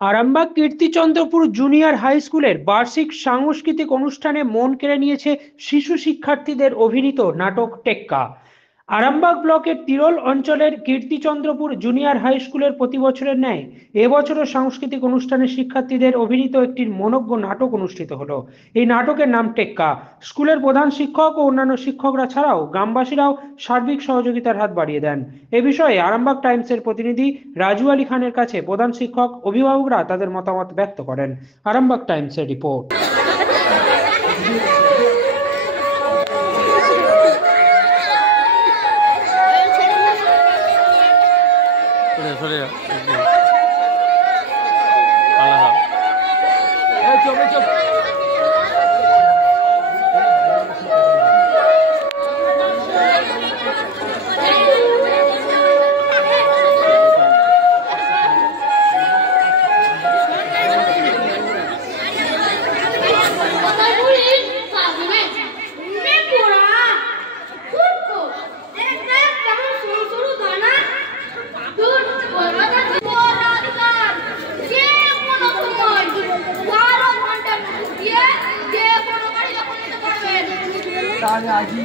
Arambagh Kirtichandrapur junior high স্কুলের বার্ষিক সাংস্কৃতিক অনুষ্ঠানে মন কেড়ে নিয়েছে শিশু শিক্ষার্থীদের অভিনীত নাটক টেক্কা। আরামবাগ ব্লকের তিরোল অঞ্চলের কীর্তিচন্দ্রপুর জুনিয়র হাই স্কুলের প্রতি বছরের ন্যায় এবছরও সাংস্কৃতিক অনুষ্ঠানে শিক্ষার্থীদের অভিনীত একটি মনোজ্ঞ নাটক অনুষ্ঠিত হলো। এই নাটকের নাম টেক্কা। স্কুলের প্রধান শিক্ষক ও অন্যান্য শিক্ষকরা ছাড়াও গ্রামবাসীরাও সার্বিক সহযোগিতার হাত বাড়িয়ে দেন। এ বিষয়ে আরামবাগ টাইমসের প্রতিনিধি রাজু আলী খানের কাছে প্রধান শিক্ষক অভিভাবকরা তাদের মতামত ব্যক্ত করেন। আরামবাগ টাইমসের রিপোর্ট।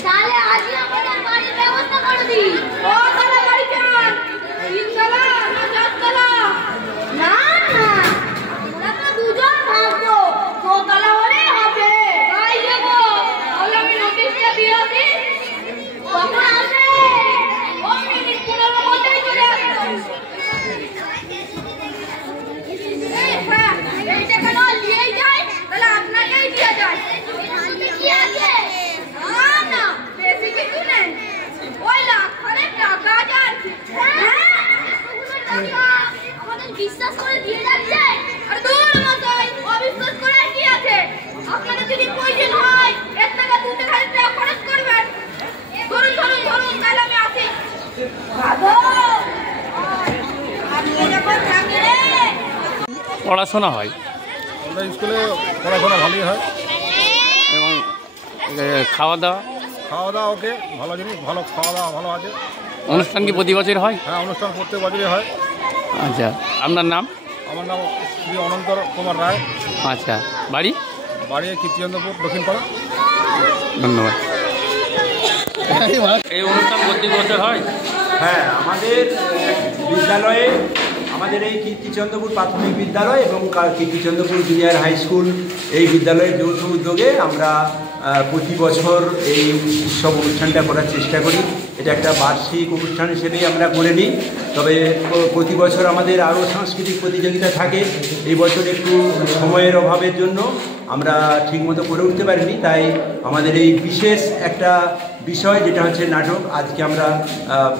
তাহলে আজই আমাদের বাড়ির ব্যবস্থা করে দিই। ও তাহলে বাড়ি কেমন? তিনতলা না চারতলা? না না, আমরা তো দুজন থাকবো, দোতলা হলেই হবে। তাই যাবো, তাহলে আমি নোটিশটা দিয়ে আসি। কখন আসে? ও মিনিট 15 মধ্যেই চলে আসবে। এই টাকাটা নিয়েই যায়, তাহলে আপনাকেই দিয়ে যায়। কি আছে? বিশ্বাস করে দিয়ে যাচ্ছে আর দূর মশাই অবিশ্বাস করে কি আছে? আপনাদের যদি প্রয়োজন হয় 1 টাকা 2 টাকা খরচ করবেন। ধরুন ধরুন ধরুন, তাহলে আমি আসি। পড়াশোনা হয়, স্কুলে পড়াশোনা ভালোই হয় এবং খাওয়া দাওয়া ওকে ভালো জিনিস, ভালো খাওয়া দাওয়া ভালো আছে। অনুষ্ঠান কি প্রতি বছর হয়? হ্যাঁ, অনুষ্ঠান প্রত্যেক বছরই হয়। আচ্ছা, আপনার নাম? আমার নাম শ্রী অনন্তর কুমার রায়। আচ্ছা, বাড়ি? বাড়ি কীর্তিচন্দ্রপুর দক্ষিণপাড়া। ধন্যবাদ। এই অনুষ্ঠান প্রতি বছর হয়? হ্যাঁ, আমাদের বিদ্যালয়ে, আমাদের এই কীর্তিচন্দ্রপুর প্রাথমিক বিদ্যালয় এবং কীর্তিচন্দ্রপুর জুনিয়র হাই স্কুল, এই বিদ্যালয়ের যৌথ উদ্যোগে আমরা প্রতি বছর এই উৎসব অনুষ্ঠানটা করার চেষ্টা করি। এটা একটা বার্ষিক অনুষ্ঠান হিসেবেই আমরা করে নিই। তবে প্রতি বছর আমাদের আরও সাংস্কৃতিক প্রতিযোগিতা থাকে। এই বছর একটু সময়ের অভাবের জন্য আমরা ঠিকমতো করে উঠতে পারিনি, তাই আমাদের এই বিশেষ একটা বিষয় যেটা হচ্ছে নাটক, আজকে আমরা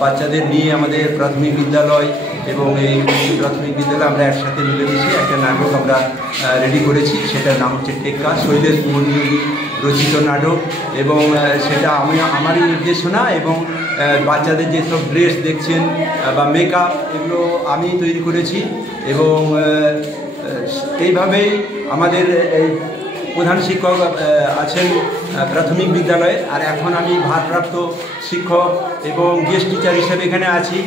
বাচ্চাদের নিয়ে আমাদের প্রাথমিক বিদ্যালয় এবং এই প্রাথমিক বিদ্যালয়ে আমরা একসাথে মিলেমিশে একটা নাটক আমরা রেডি করেছি। সেটার নাম হচ্ছে টেক্কা, শৈলেশ মোহনীয় রচিত নাটক। এবং সেটা আমারই নির্দেশনা, এবং বাচ্চাদের যেসব ড্রেস দেখছেন বা মেকআপ, এগুলো আমি তৈরি করেছি। এবং এইভাবেই আমাদের এই প্রধান শিক্ষক আছেন প্রাথমিক বিদ্যালয়ে, আর এখন আমি ভারপ্রাপ্ত শিক্ষক এবং গেস্ট টিচার হিসেবে এখানে আছি।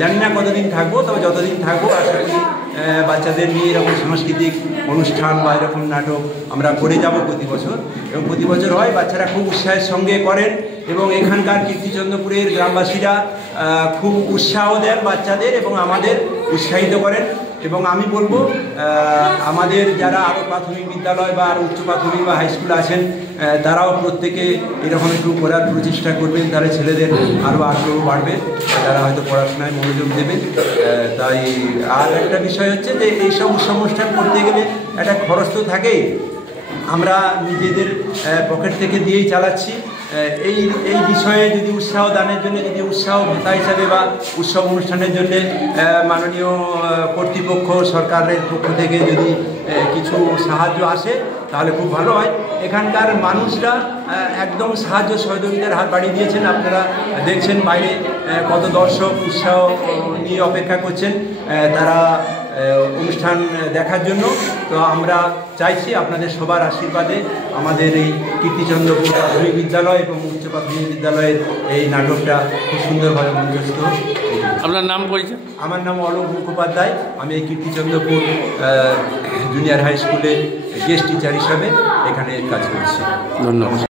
জানি না কতদিন থাকবো, তবে যতদিন থাকবো আশা করি বাচ্চাদের নিয়ে এরকম সাংস্কৃতিক অনুষ্ঠান বা এরকম নাটক আমরা করে যাব প্রতি বছর, এবং প্রতি বছর হয়। বাচ্চারা খুব উৎসাহের সঙ্গে করেন এবং এখানকার কীর্তিচন্দ্রপুরের গ্রামবাসীরা খুব উৎসাহ দেন বাচ্চাদের এবং আমাদের উৎসাহিত করেন। এবং আমি বলবো আমাদের যারা আরও প্রাথমিক বিদ্যালয় বা আরও উচ্চ প্রাথমিক বা হাই স্কুল আছেন, তারাও প্রত্যেকে এরকম একটু করার প্রচেষ্টা করবেন, তাহলে ছেলেদের আরও আগ্রহ বাড়বে, তারা হয়তো পড়াশোনায় মনোযোগ দেবেন। তাই আর একটা বিষয় হচ্ছে যে এইসব উৎসব অনুষ্ঠান করতে গেলে একটা খরচ তো থাকেই, আমরা নিজেদের পকেট থেকে দিয়েই চালাচ্ছি। এই বিষয়ে যদি উৎসাহ দানের জন্য, যদি উৎসাহ ভাতা হিসাবে বা উৎসব অনুষ্ঠানের জন্য মাননীয় কর্তৃপক্ষ সরকারের পক্ষ থেকে যদি কিছু সাহায্য আসে তাহলে খুব ভালো হয়। এখানকার মানুষরা একদম সাহায্য সহযোগিতার হাত বাড়িয়ে দিয়েছেন। আপনারা দেখছেন বাইরে কত দর্শক উৎসাহ নিয়ে অপেক্ষা করছেন। তারা অনুষ্ঠান দেখার জন্য। তো আমরা চাইছি আপনাদের সবার আশীর্বাদে আমাদের এই কীর্তিচন্দ্রপুর প্রাথমিক বিদ্যালয় এবং উচ্চ প্রাথমিক বিদ্যালয়ের এই নাটকটা খুব সুন্দরভাবে মঞ্চস্থ। আপনার নাম পরিচয়? আমার নাম অলোক মুখোপাধ্যায়। আমি এই কীর্তিচন্দ্রপুর জুনিয়র হাই স্কুলের গেস্ট টিচার হিসাবে এখানে কাজ করছি। ধন্যবাদ।